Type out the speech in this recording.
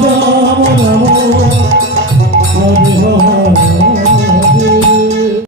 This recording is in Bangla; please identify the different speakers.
Speaker 1: Ramo, Ramo, Ramo.